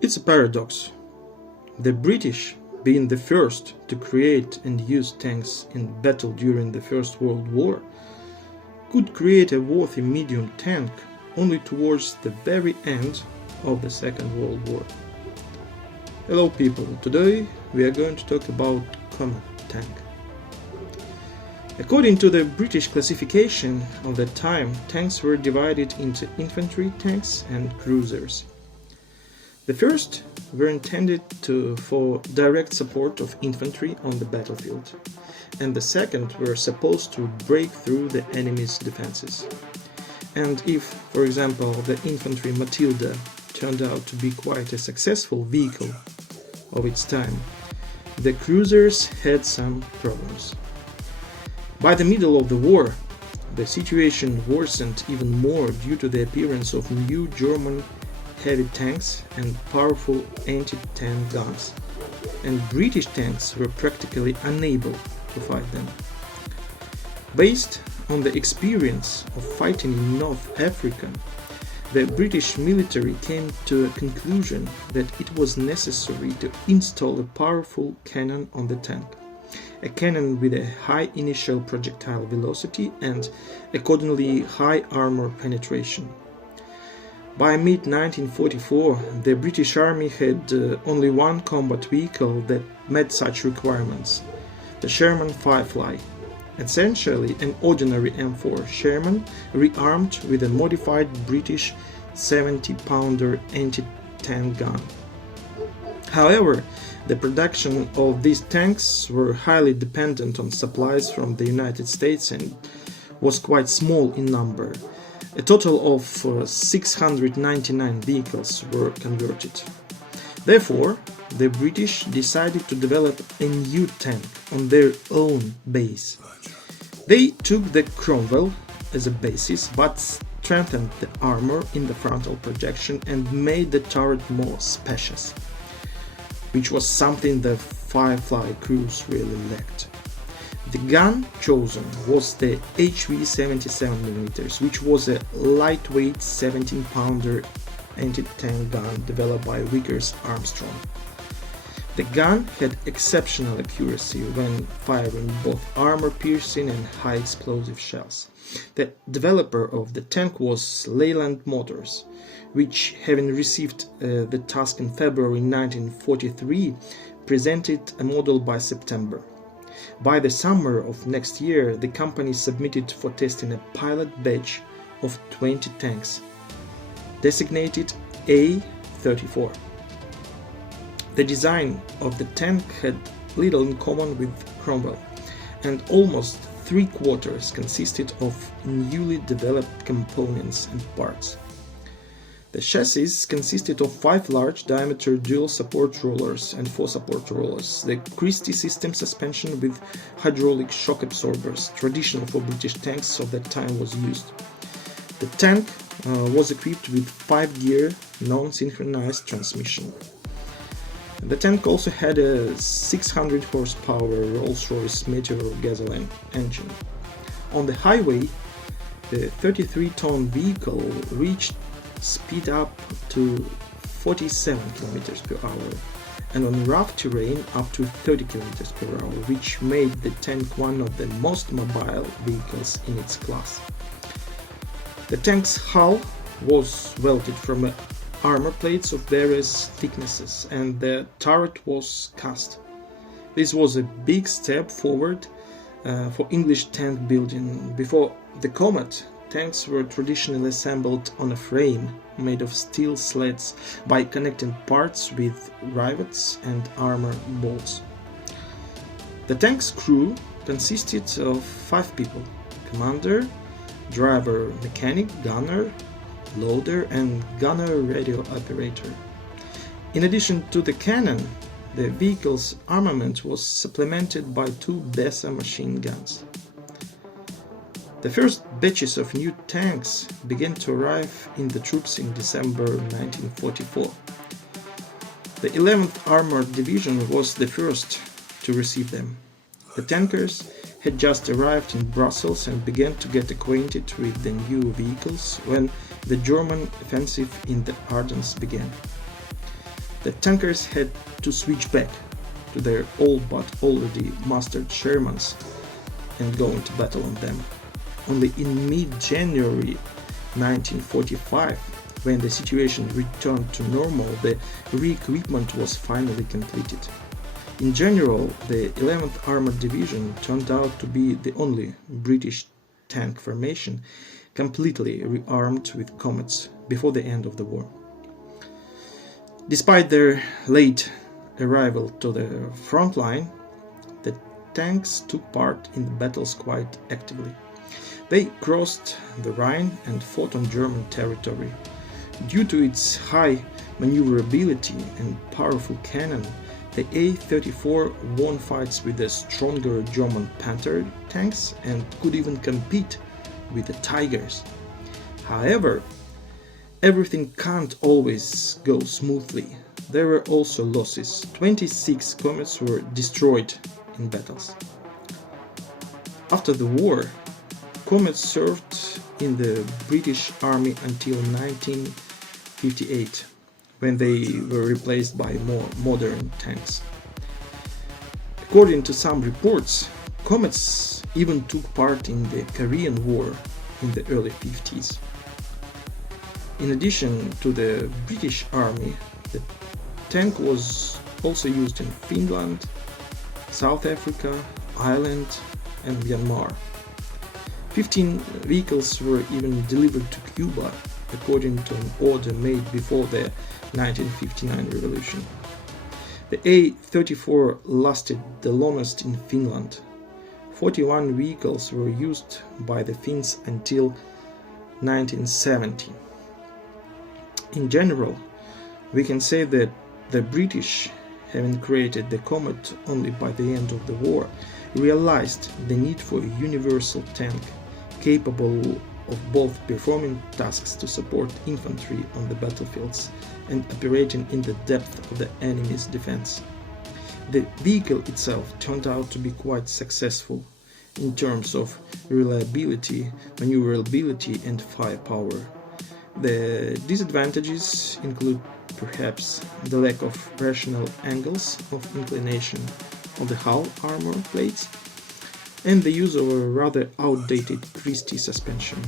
It's a paradox. The British, being the first to create and use tanks in battle during the First World War, could create a worthy medium tank only towards the very end of the Second World War. Hello people, today we are going to talk about Comet tank. According to the British classification of that time, tanks were divided into infantry tanks and cruisers. The first were intended for direct support of infantry on the battlefield, and the second were supposed to break through the enemy's defenses. And if, for example, the infantry Matilda turned out to be quite a successful vehicle of its time, the cruisers had some problems. By the middle of the war, the situation worsened even more due to the appearance of new German heavy tanks and powerful anti-tank guns, and British tanks were practically unable to fight them. Based on the experience of fighting in North Africa, the British military came to a conclusion that it was necessary to install a powerful cannon on the tank, a cannon with a high initial projectile velocity and accordingly high armor penetration. By mid-1944, the British Army had only one combat vehicle that met such requirements, the Sherman Firefly, essentially an ordinary M4 Sherman rearmed with a modified British 70-pounder anti-tank gun. However, the production of these tanks were highly dependent on supplies from the United States and was quite small in number. A total of 699 vehicles were converted. Therefore, the British decided to develop a new tank on their own base. They took the Cromwell as a basis, but strengthened the armor in the frontal projection and made the turret more spacious, which was something the Firefly crews really lacked. The gun chosen was the HV 77mm, which was a lightweight 17-pounder anti-tank gun developed by Vickers-Armstrong. The gun had exceptional accuracy when firing both armor-piercing and high-explosive shells. The developer of the tank was Leyland Motors, which, having received the task in February 1943, presented a model by September. By the summer of next year, the company submitted for testing a pilot batch of 20 tanks, designated A-34. The design of the tank had little in common with Cromwell, and almost three-quarters consisted of newly developed components and parts. The chassis consisted of 5 large-diameter dual support rollers and 4 support rollers. The Christie system suspension with hydraulic shock absorbers, traditional for British tanks of that time, was used. The tank was equipped with 5-gear non-synchronized transmission. The tank also had a 600 horsepower Rolls-Royce Meteor gasoline engine. On the highway, the 33-ton vehicle reached speed up to 47 km per hour, and on rough terrain up to 30 km per hour, which made the tank one of the most mobile vehicles in its class. The tank's hull was welded from armor plates of various thicknesses, and the turret was cast. This was a big step forward for English tank building. Before the Comet, tanks were traditionally assembled on a frame made of steel sleds by connecting parts with rivets and armor bolts. The tank's crew consisted of 5 people: commander, driver, mechanic, gunner, loader, and gunner radio operator. In addition to the cannon, the vehicle's armament was supplemented by 2 Besa machine guns. The first batches of new tanks began to arrive in the troops in December 1944. The 11th Armored Division was the first to receive them. The tankers had just arrived in Brussels and began to get acquainted with the new vehicles when the German offensive in the Ardennes began. The tankers had to switch back to their old but already mastered Shermans and go into battle on them. Only in mid-January 1945, when the situation returned to normal, the re-equipment was finally completed. In general, the 11th Armored Division turned out to be the only British tank formation completely rearmed with Comets before the end of the war. Despite their late arrival to the front line, the tanks took part in the battles quite actively. They crossed the Rhine and fought on German territory. Due to its high maneuverability and powerful cannon, the A-34 won fights with the stronger German Panther tanks and could even compete with the Tigers. However, everything can't always go smoothly. There were also losses. 26 Comets were destroyed in battles. After the war, Comets served in the British Army until 1958, when they were replaced by more modern tanks. According to some reports, Comets even took part in the Korean War in the early 50s. In addition to the British Army, the tank was also used in Finland, South Africa, Ireland, and Myanmar. 15 vehicles were even delivered to Cuba, according to an order made before the 1959 revolution. The A-34 lasted the longest in Finland. 41 vehicles were used by the Finns until 1970. In general, we can say that the British, having created the Comet only by the end of the war, realized the need for a universal tank capable of both performing tasks to support infantry on the battlefields and operating in the depth of the enemy's defense. The vehicle itself turned out to be quite successful in terms of reliability, maneuverability, and firepower. The disadvantages include perhaps the lack of rational angles of inclination of the hull armor plates and the use of a rather outdated Christie suspension,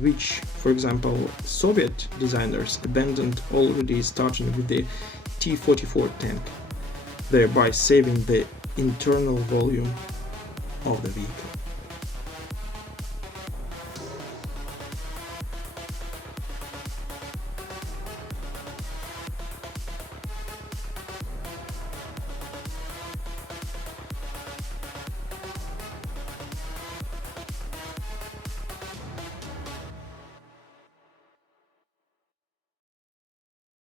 which, for example, Soviet designers abandoned already starting with the T-44 tank, thereby saving the internal volume of the vehicle.